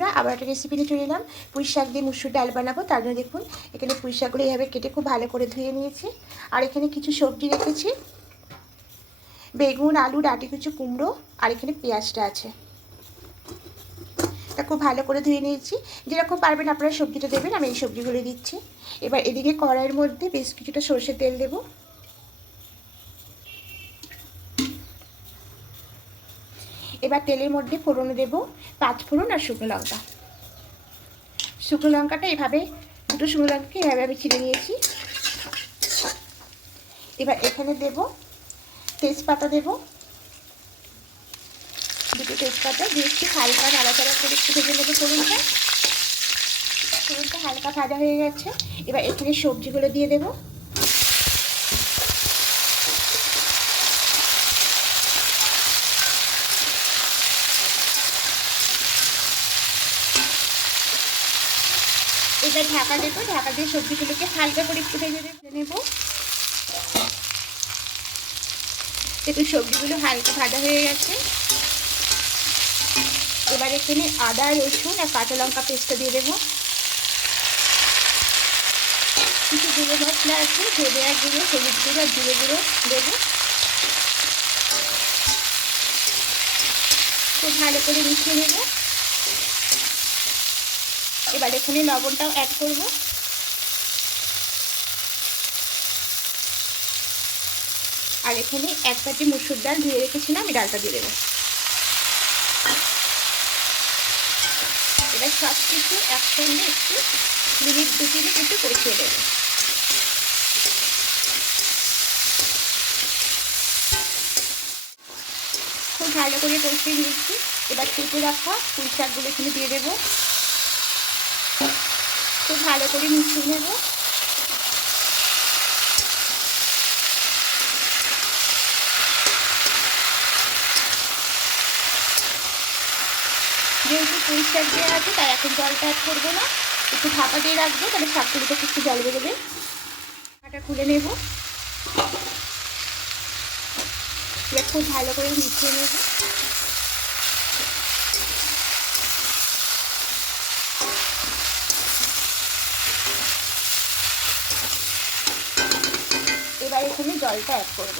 বন্ধুরা, আবার একটা রেসিপি নিয়ে চলে এলাম। পুঁই শাক দিয়ে মুসুর ডাল বানাবো, তার জন্য দেখুন, এখানে পুঁই শাকগুলো এইভাবে কেটে খুব ভালো করে ধুয়ে নিয়েছি। আর এখানে কিছু সবজি রেখেছি। বেগুন, আলু, ডাটি, কিছু কুমড়ো, আর এখানে পেঁয়াজটা আছে। তা খুব ভালো করে ধুয়ে নিয়েছি। যেরকম পারবেন আপনারা সবজিটা দেবেন, আমি এই সবজিগুলো দিচ্ছি। এবার এদিকে কড়াইয়ের মধ্যে বেশ কিছুটা সর্ষের তেল দেবো। এবার তেলের মধ্যে ফোড়নে দেবো, পাঁচ ফোড়ন আর শুকনো লঙ্কা। শুকনো লঙ্কাটা এভাবে, দুটো শুকনো লঙ্কাকে এভাবে আমি ছিঁড়ে নিয়েছি। এবার এখানে দেব, তেজপাতা দেব। দুটো তেজপাতা, দিয়ে একটু হালকা নাড়াচাড়া করে একটু ভেজে নেব ফোড়নটা। ফোড়নটা হালকা ভাজা হয়ে গেছে। এবার এখানে সবজিগুলো দিয়ে দেবো। এবার ঢাকা দেবো, ঢাকা দিয়ে সবজিগুলোকে হালকা করে একটু ভেজে নেব। দেখুন, সবজিগুলো হালকা ভাজা হয়ে গেছে। এবার এখানে আদা, রসুন আর কাঁচা লঙ্কা পেস্টটা দিয়ে দেবো। কিছু গুঁড়ো মশলা আছে ভেবে আর গুঁড়ো, হলুদ গুঁড়ো আর জিরে গুঁড়ো দেবো। খুব ভালো করে মিশিয়ে নেব। এবার এখানে লবণটাও অ্যাড করব। আর এখানে এক বাটি মুসুর ডাল ধুয়ে রেখেছিলাম, আমি ডালটা দিয়ে দেবো। এবার সব কিছু একসঙ্গে একটু মিনিট দু তিনে একটু কষিয়ে দেবো। খুব ভালো করে কষিয়ে নিচ্ছি এবার কেটে রাখা পুঁই শাকগুলো এখানে দিয়ে দেবো। খুব ভালো করে মিশিয়ে নেব। যেহেতু পুঁই শাক দেওয়া আছে, তাই এখন জলটা অ্যাড করব না। একটু ঢাকা দিয়ে রাখব, তাহলে শাকগুলিতে একটু জল বেরোবে। ঢাকাটা খুলে নেব। খুব ভালো করে মিশিয়ে নেব। এবার এখানে জলটা অ্যাড করব।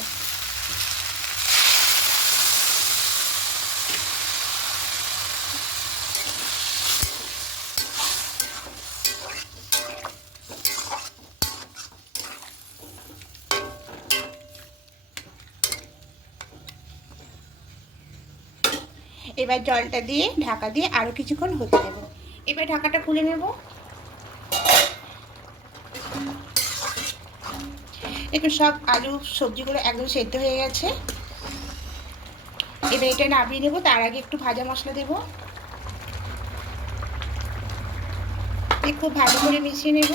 এবার জলটা দিয়ে ঢাকা দিয়ে আরও কিছুক্ষণ হতে দেবো। এবার ঢাকাটা খুলে নেব। একটু সব আলু সবজিগুলো একদম সেদ্ধ হয়ে গেছে। এবার এটা নামিয়ে নেব, তার আগে একটু ভাজা মশলা দেবো। খুব ভালো করে মিশিয়ে নেব।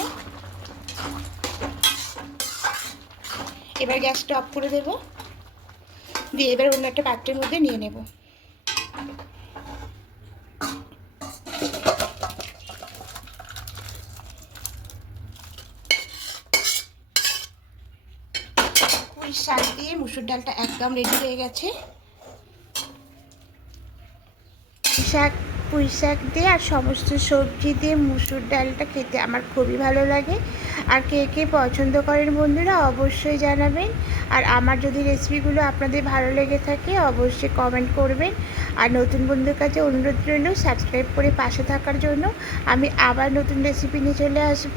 এবার গ্যাসটা অফ করে দেব। দিয়ে এবার অন্য একটা পাত্রের মধ্যে নিয়ে নেব। পুঁই শাক দিয়ে মুসুর ডালটা একদম রেডি হয়ে গেছে। শাক, পুঁই শাক দিয়ে আর সমস্ত সবজি দিয়ে মুসুর ডালটা খেতে আমার খুবই ভালো লাগে। আর কে কে পছন্দ করেন বন্ধুরা অবশ্যই জানাবেন। আর আমার যদি রেসিপিগুলো আপনাদের ভালো লেগে থাকে অবশ্যই কমেন্ট করবেন। আর নতুন বন্ধুর কাছে অনুরোধ রইল সাবস্ক্রাইব করে পাশে থাকার জন্য। আমি আবার নতুন রেসিপি নিয়ে চলে আসব।